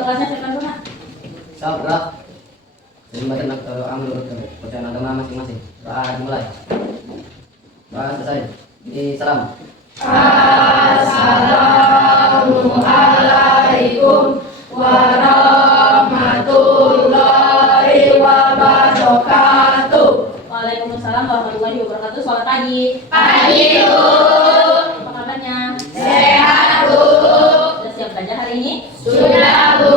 kelasnya siapa dulu, Nak? Sabrak. Jadi macam menurut bacaan agama masing-masing. Doa dimulai. Doa selesai. Ini salam. Assalamualaikum warahmatullahi wabarakatuh. Waalaikumsalam warahmatullahi wabarakatuh. Selamat pagi. Pagi, Bu. Apa kabarnya? Sehat, Bu. Sudah siap belajar hari ini? Sudah, Bu.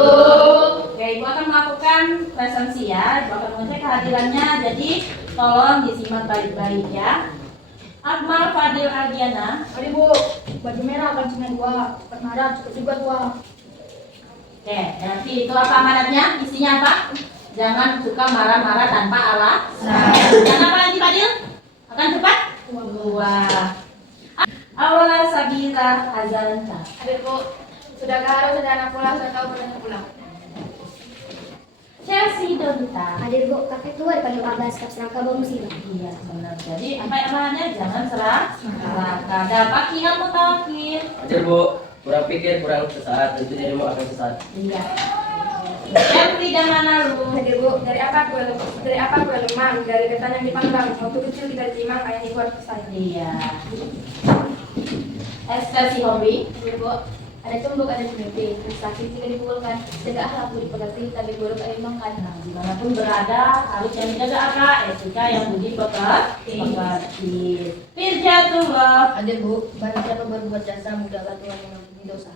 Oke, Ibu akan melakukan presensi ya. Ibu akan mengecek kehadirannya. Jadi tolong disimak baik-baik ya. Akmal Fadil Ardiana. Hari Bu, baju merah akan cuma 2, pengarap cukup juga 2. Oke, nanti itu apa amanatnya? Isinya apa? Jangan suka marah-marah tanpa alasan. Dan apa nanti Fadil? Akan cepat? Wah. Awala Sabira Hazalanta. Hari Bu, sudahkah harus ada anak pulang atau bertanya pulang? Chelsea Donta. Hadir Bu, kakek tua dipanggil Abah staf serangka bau musibah. Iya benar. Jadi apa amalannya? Jangan serah. Ada pakian mutawakil. Ajar Bu, kurang pikir, kurang sesaat, itu dirimu akan sesat. Iya. Yang tidak mana lu? Hadir Bu, dari apa gue lemah, dari ketan yang dipanggang, waktu kecil tidak ditimang, ayah ibu harus saya. Iya. Esther si hobi. Hadir Bu, ada cembuk, ada cemeti, sakit jika dipukulkan, jaga akhlak budi pekerti, tapi buruk ada dimakan. Nah, dimanapun berada harus yang dijaga apa? Etika yang budi pekerti. Firjatullah. Hadir Bu, barang siapa berbuat jasa, mudahlah Tuhan yang mengampuni dosa.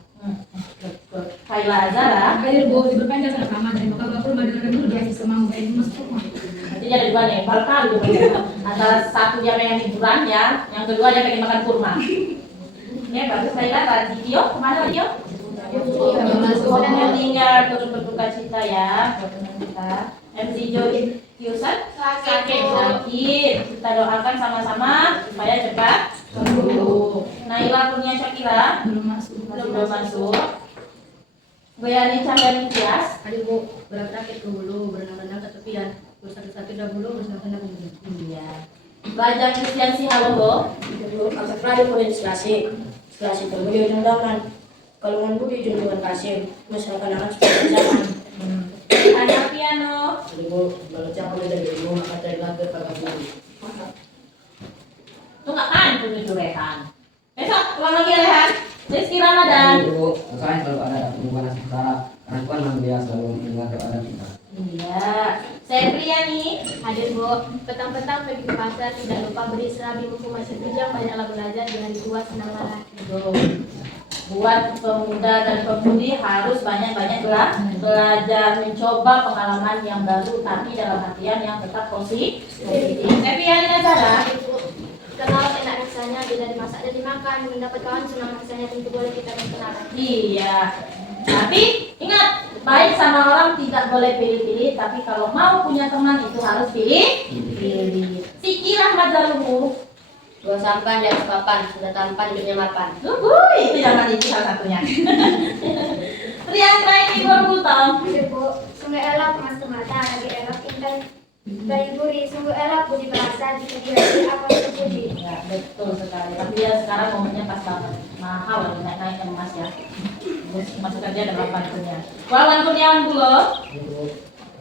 Kaila Azara. Hadir Bu, libur panjang sana kama dari Mekah Bakul Madinah dan Nur biasa semang baik masuk rumah. Nanti ada dua nih, bakal gitu. Antara satu dia pengen liburan ya, yang kedua dia pengen makan kurma. Oke, bagus Kaila. Radityo, kemana Radityo? Sudah meninggal, turut berduka cita ya buat teman kita. MC Joy Yusan sakit. Kita doakan sama-sama supaya cepat sembuh. Naila Kurnia Syakira belum masuk. Boyani Cahyani Tias. Hadir Bu, berakit ke hulu, berenang-renang ke tepi dan bersatu-satu dahulu, bersenang-senang kemudian. Iya. Belajar Kristian si Halogo. Aksa Prado Korenisasi Selasi Terbudio Jundangan Kalungan Budi Junjungan Kasih Masyarakat anak seperti zaman. Anak piano. Jadi Bu, kalau siapa dari dirimu akan cari ngatur kakak budi. Tunggakan tuh rehan. Besok ulang lagi ya rehan. Rizky Ramadan. Jadi Bu, saya selalu ada hubungan nasib Sarah, karena Tuhan memang dia selalu mengatur adat kita. Iya. Sepriani. Hadir Bu, petang-petang pergi ke pasar, tidak lupa beri serabi buku masih bijak, banyaklah belajar, jangan dibuat senang Tuh. Buat pemuda dan pemudi harus banyak-banyak belajar, mencoba pengalaman yang baru, tapi dalam artian yang tetap positif. Sepriani Nazara. Kenal enak rasanya, bila dimasak dan dimakan, mendapat kawan senang rasanya, tentu boleh kita berkenalan. Iya. Tapi ingat, baik sama orang tidak boleh pilih-pilih, tapi kalau mau punya teman itu harus pilih. Siki Rahmat Zalumu. Dua sampan dan papan sudah tampan hidupnya mapan. Itu zaman itu salah satunya. Rian Raini Borbultom. Hadir Bu, sungguh elok mas mata, lagi elok intan bayi buri, sungguh elok budi bahasa, jika diraih apa itu budi. Ya, betul sekali. Tapi dia sekarang momennya pas banget. Mahal lagi naik emas ya. Masukkan dia dalam pantunnya. Wawan Kurniawan Bulo. Jadi Bu,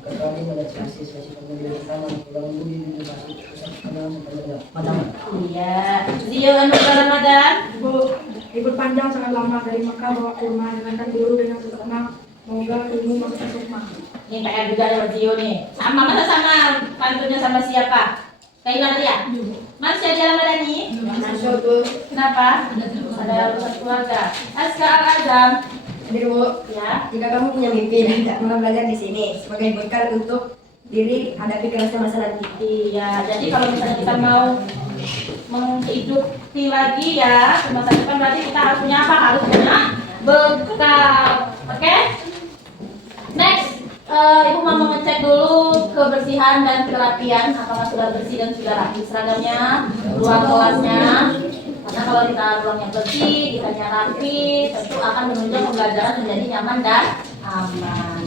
kami melihat sesi pemilihan pertama, Kalungan Budi Junjungan Kasih pusat kenal sepenuhnya. Macam. Iya. Zio Anugrah Ramadan. Bu, libur panjang sangat lama dari Mekah bawa kurma dengarkan dulu dengan seseorang. Semoga ilmu masuk ke sukma. Ini PR juga dari Zio nih. Sama masa sama pantunnya sama siapa? Kaila Ria. Mas Syadi Ramadhani. Masuk Bu. Kenapa? Ada urusan keluarga. Aska Al-Azam. Hadir Bu, Ya. jika kamu punya mimpi dan tidak mau belajar di sini sebagai bekal untuk diri hadapi kerasnya masa nanti. Iya, jadi kalau misalnya kita mau menghidupi lagi ya di masa depan, berarti kita harus punya apa? Harus punya bekal. Oke? Next, Ibu mau mengecek dulu kebersihan dan kerapian, apakah sudah bersih dan sudah rapi seragamnya, ruang kelasnya. Karena kalau kita ruangnya bersih, kitanya rapi, tentu akan menunjang pembelajaran menjadi nyaman dan aman.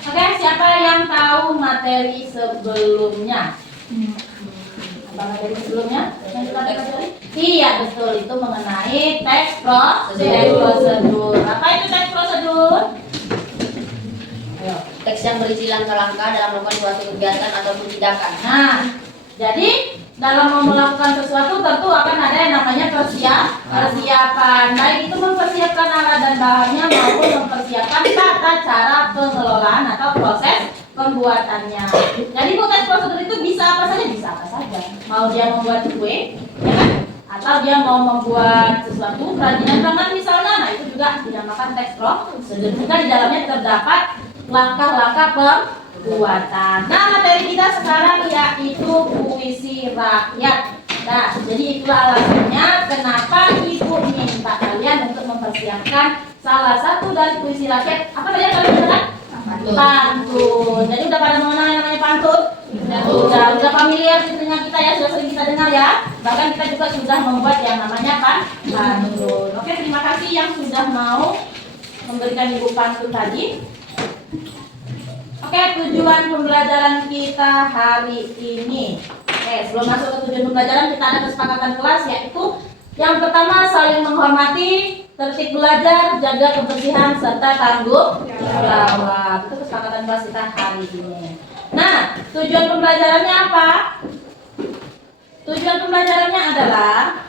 Oke, siapa yang tahu materi sebelumnya? Apa materi sebelumnya? Yang kita pelajari? Iya betul, itu mengenai teks prosedur. Apa itu teks prosedur? Ayo. Teks yang berisi langkah-langkah dalam melakukan suatu kegiatan ataupun tindakan. Nah, jadi dalam mau melakukan sesuatu tentu akan ada yang namanya persiapan. Baik itu mempersiapkan alat dan bahannya maupun mempersiapkan tata cara pengelolaan atau proses pembuatannya. Jadi teks prosedur itu bisa apa saja, bisa apa saja. Mau dia membuat kue, ya kan? Atau dia mau membuat sesuatu kerajinan tangan misalnya, nah itu juga dinamakan teks prosedur. Jika di dalamnya terdapat langkah-langkah pembuatan. Nah, materi kita sekarang yaitu puisi rakyat. Nah, jadi itulah alasannya kenapa ibu minta kalian untuk mempersiapkan salah satu dari puisi rakyat. Apa tadi yang kalian dengar? Pantun. Jadi udah pada mengenal yang namanya pantun? Udah familiar di telinga kita ya, sudah sering kita dengar ya. Bahkan kita juga sudah membuat yang namanya pantun. Oke, terima kasih yang sudah mau memberikan ibu pantun tadi. Oke, tujuan pembelajaran kita hari ini. Oke, sebelum masuk ke tujuan pembelajaran kita ada kesepakatan kelas, yaitu yang pertama saling menghormati, tertib belajar, jaga kebersihan serta tanggung jawab. Itu kesepakatan kelas kita hari ini. Nah, tujuan pembelajarannya apa? Tujuan pembelajarannya adalah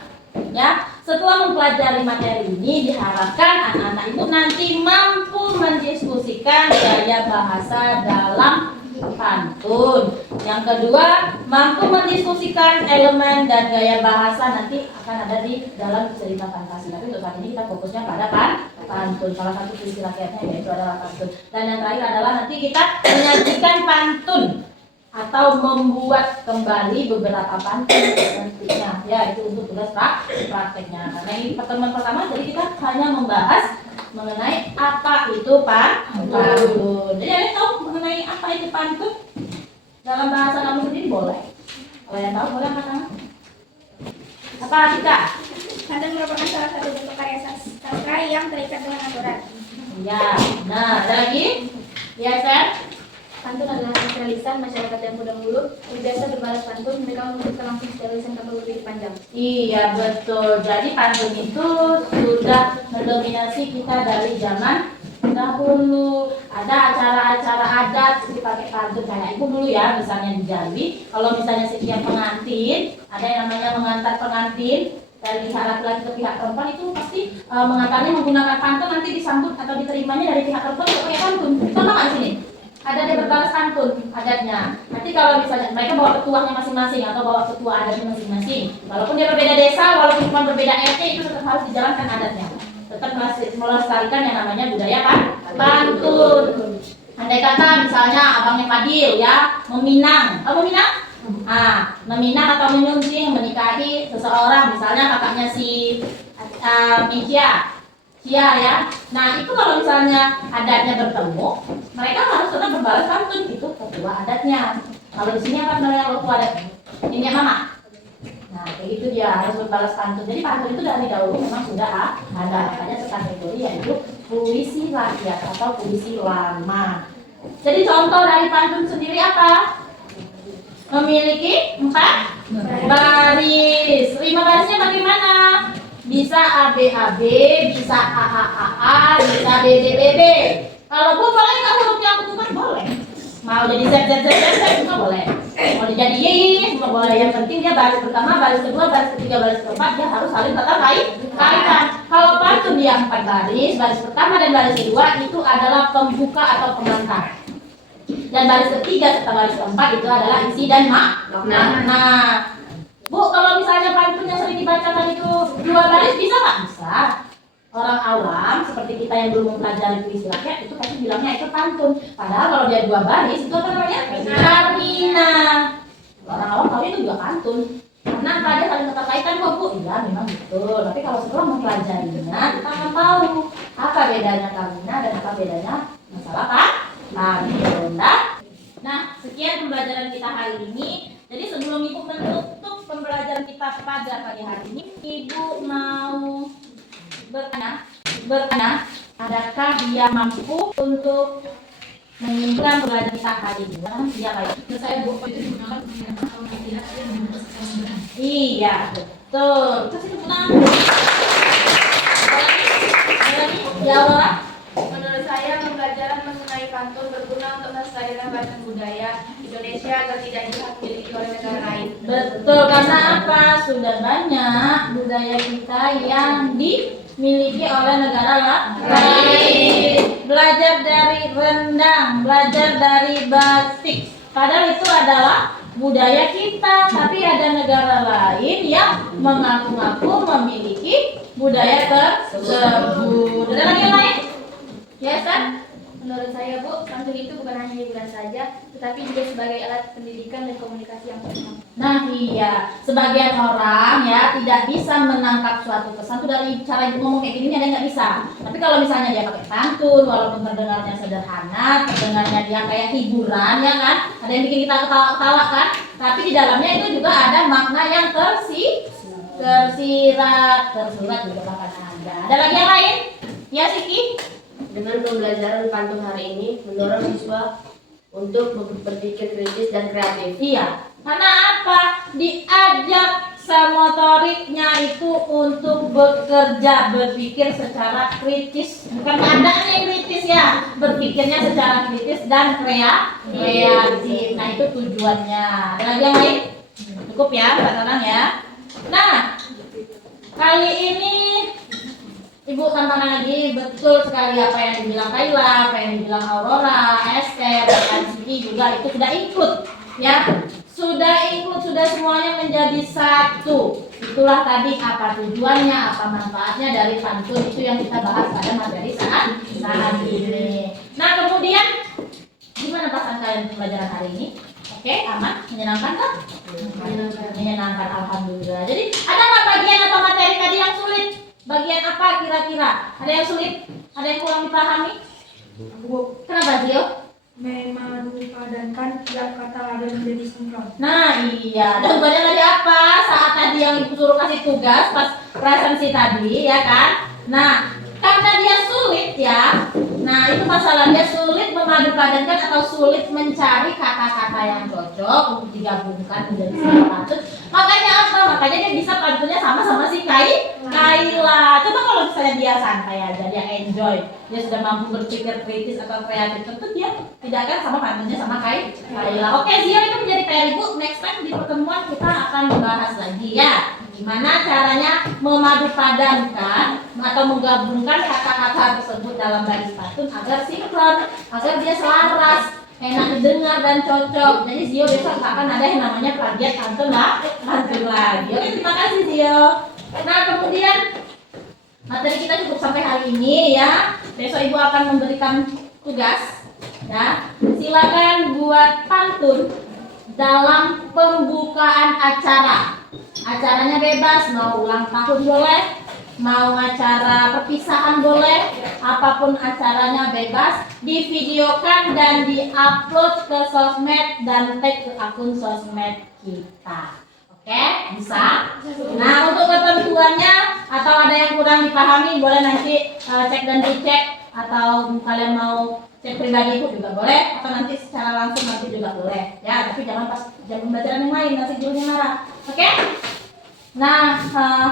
ya, setelah mempelajari materi ini diharapkan anak-anak itu nanti mampu mendiskusikan gaya bahasa dalam pantun. Yang kedua, mampu mendiskusikan elemen dan gaya bahasa nanti akan ada di dalam cerita fantasi. Tapi untuk saat ini kita fokusnya pada pantun. Salah satu puisi rakyatnya yaitu adalah pantun. Dan yang terakhir adalah nanti kita menyajikan pantun atau membuat kembali beberapa pantun nantinya, ya itu untuk tugas prakteknya. Karena ini pertemuan pertama, jadi kita hanya membahas mengenai apa itu pantun. Jadi ada tahu mengenai apa itu pantun? Dalam bahasa kamu sendiri boleh. Kalau yang tahu boleh angkat tangan. Apa Atika? Pantun merupakan salah satu bentuk karya sastra yang terikat dengan aturan. Ya, nah ada lagi? Ya, Sir? Pantun adalah sastra lisan masyarakat yang dahulu terbiasa berbalas pantun, mereka menuliskan langsung secara lisan tanpa berpikir panjang. Iya betul. Jadi pantun itu sudah mendominasi kita dari zaman dahulu. Ada acara-acara adat dipakai pantun kayak itu dulu ya, misalnya di Jambi. Kalau misalnya setiap pengantin, ada yang namanya mengantar pengantin dari pihak laki-laki ke pihak perempuan itu pasti mengantarnya menggunakan pantun, nanti disambut atau diterimanya dari pihak perempuan pakai pantun. Sama nggak di sini? Ada dia berbalas pantun adatnya. Nanti kalau misalnya mereka bawa petuahnya masing-masing atau bawa ketua adatnya masing-masing, walaupun dia berbeda desa, walaupun cuma berbeda RT, itu tetap harus dijalankan adatnya. Tetap melestarikan yang namanya budaya pantun. Andai kata misalnya abangnya Fadil ya meminang, meminang atau menyunting menikahi seseorang, misalnya kakaknya si Cia ya. Nah itu kalau misalnya adatnya bertemu, mereka harus tetap berbalas pantun, itu ketua adatnya. Kalau di sini apa namanya ketua adat? Ini mama. Nah kayak gitu dia harus berbalas pantun. Jadi pantun itu dari dahulu memang sudah ada, makanya kategori yaitu puisi rakyat atau puisi lama. Jadi contoh dari pantun sendiri apa? Memiliki 4 baris. 5 barisnya bagaimana? Bisa ABAB, bisa AAAA, bisa BBBB. Kalau Bu boleh nggak hurufnya aku tukar? Boleh. Mau jadi Z juga boleh. Mau jadi Y juga boleh. Yang penting dia baris pertama, baris kedua, baris ketiga, baris keempat dia harus saling tetap kaitan. Kalau pantun dia 4 baris, baris pertama dan baris kedua itu adalah pembuka atau pengantar. Dan baris ketiga serta baris keempat itu adalah isi dan makna. Bu, kalau misalnya pantun yang sering dibacakan itu 2 baris bisa nggak? Bisa. Orang awam seperti kita yang belum mempelajari puisi rakyat itu pasti bilangnya itu pantun. Padahal kalau dia 2 baris itu apa namanya? Karina. Orang awam tahu itu juga pantun. Karena ada saling keterkaitan kok Bu. Iya memang betul. Tapi kalau setelah mempelajarinya kita akan tahu apa bedanya karina dan apa bedanya masalah pantun. Nah, sekian pembelajaran kita hari ini. Jadi sebelum Ibu menutup pembelajaran kita pada pagi hari ini, Ibu mau bertanya, adakah dia mampu untuk menyimpulkan pelajaran kita hari ini. Iya baik. Saya Bu, itu digunakan untuk kalau tidak ada yang Iya, betul. Kasih tepuk tangan. Ada lagi? Ya Allah. Menurut saya, pembelajaran mengenai pantun berguna untuk melestarikan warisan budaya Indonesia agar tidak dimiliki oleh negara lain. Betul, karena apa? Sudah banyak budaya kita yang dimiliki oleh negara lain. Belajar dari rendang, belajar dari batik. Padahal itu adalah budaya kita, tapi ada negara lain yang mengaku-ngaku memiliki budaya tersebut. Ada lagi yang lain? Ya, San? Menurut saya Bu, pantun itu bukan hanya hiburan saja, tetapi juga sebagai alat pendidikan dan komunikasi yang penting. Nah iya, sebagian orang ya tidak bisa menangkap suatu pesan tuh dari cara ibu ngomong kayak gini ada nggak bisa. Tapi kalau misalnya dia pakai pantun, walaupun terdengarnya sederhana, terdengarnya dia kayak hiburan ya kan, ada yang bikin kita ketawa kan, tapi di dalamnya itu juga ada makna yang tersirat juga bahkan ada. Ada lagi yang lain? Ya Siki? Dengan pembelajaran pantun hari ini mendorong siswa untuk berpikir kritis dan kreatif. Iya, karena apa? Diajak semotoriknya itu untuk bekerja, berpikir secara kritis. Bukan keadaannya yang kritis ya, berpikirnya secara kritis dan kreatif. Nah itu tujuannya. Ada lagi yang lain? Cukup ya, catatan ya. Nah, kali ini Ibu tantangan lagi, betul sekali apa yang dibilang Kayla, apa yang dibilang Aurora, Esther, dan Siti juga itu sudah ikut ya. Sudah ikut, sudah semuanya menjadi satu. Itulah tadi apa tujuannya, apa manfaatnya dari pantun itu yang kita bahas pada materi saat ini. Nah kemudian, gimana perasaan kalian pembelajaran hari ini? Oke, aman? Menyenangkan kan? Menyenangkan, alhamdulillah. Jadi ada nggak bagian atau materi tadi yang sulit? Bagian apa kira-kira? Ada yang sulit? Ada yang kurang dipahami? Bu, Kenapa Zio? memadupadankan tiap kata ada menjadi sinkron. Nah iya, dan tujuannya tadi apa? Saat tadi yang ibu suruh kasih tugas pas presensi tadi ya kan? Nah, karena dia sulit ya. Nah, itu masalah dia sulit memadupadankan atau sulit mencari kata-kata yang cocok untuk digabungkan menjadi sebuah pantun. Makanya apa? Makanya dia bisa pantunnya sama si Kayla. Coba kalau misalnya dia santai aja, dia enjoy, dia sudah mampu berpikir kritis atau kreatif, tentu dia tidak akan sama pantunnya sama Kayla. Oke, Zia, itu menjadi PR Ibu. Next time di pertemuan kita akan membahas lagi ya. Gimana caranya memadupadankan atau menggabungkan kata-kata tersebut dalam baris pantun agar sinkron, agar dia selaras, enak didengar dan cocok. Jadi Zio besok akan ada yang namanya plagiat pantun lagi. Oke, terima kasih Zio. Nah kemudian materi kita cukup sampai hari ini ya. Besok Ibu akan memberikan tugas. Ya, silakan buat pantun dalam pembukaan acara. Acaranya bebas, mau ulang tahun boleh, mau acara perpisahan boleh, apapun acaranya bebas, divideokan dan diupload ke sosmed dan tag ke akun sosmed kita. Oke, bisa? Nah, untuk ketentuannya atau ada yang kurang dipahami boleh nanti cek dan dicek, atau kalian mau cek pribadi Ibu juga boleh, atau nanti secara langsung nanti juga boleh ya, tapi jangan pas jam pembelajaran yang lain, nanti gurunya marah. Oke? Nah,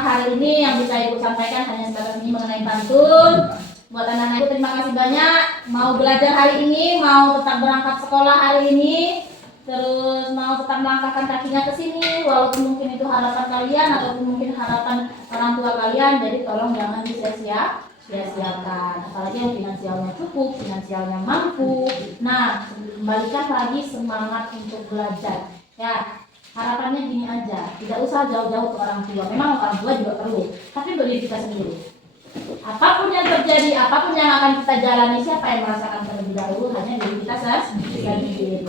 hari ini yang bisa Ibu sampaikan hanya sebatas ini mengenai pantun. Buat anak-anak Ibu terima kasih banyak, mau belajar hari ini, mau tetap berangkat sekolah hari ini, terus mau tetap melangkahkan kakinya ke sini, walaupun mungkin itu harapan kalian ataupun mungkin harapan orang tua kalian. Jadi tolong jangan sia-siakan, apalagi yang finansialnya cukup, finansialnya mampu. Nah, kembalikan lagi semangat untuk belajar ya. Harapannya gini aja, tidak usah jauh-jauh ke orang tua. Memang orang tua juga perlu, tapi untuk diri kita sendiri. Apapun yang terjadi, apapun yang akan kita jalani, siapa yang merasakan terlebih dahulu? Hanya diri kita sendiri.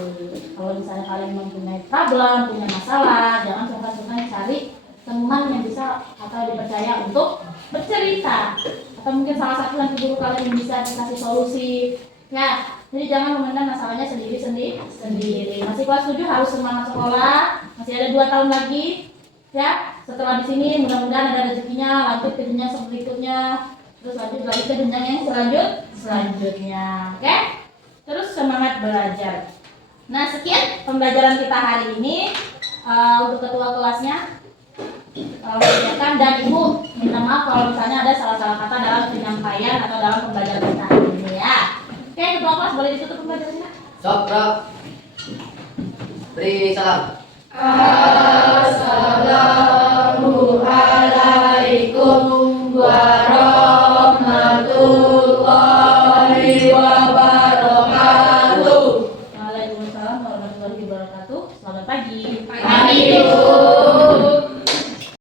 Kalau misalnya kalian mempunyai problem, punya masalah, jangan sungkan-sungkan cari teman yang bisa atau dipercaya untuk bercerita. Atau mungkin salah satu nanti guru kalian yang bisa dikasih solusi. Ya, jadi jangan memendam masalahnya sendiri. Masih kelas 7 harus semangat sekolah, masih ada 2 tahun lagi. Ya, setelah di sini mudah-mudahan ada rezekinya, lanjut ke jenjang berikutnya, terus lanjut lagi ke jenjang yang selanjutnya. Oke? terus semangat belajar. Nah, sekian pembelajaran kita hari ini. Untuk ketua kelasnya silakan, dan ibu minta maaf kalau misalnya ada salah-salah kata dalam penyampaian atau dalam pembelajaran kita hari ini ya. Oke, ketua kelas boleh ditutup pembelajarannya. Sok, beri salam. Assalamualaikum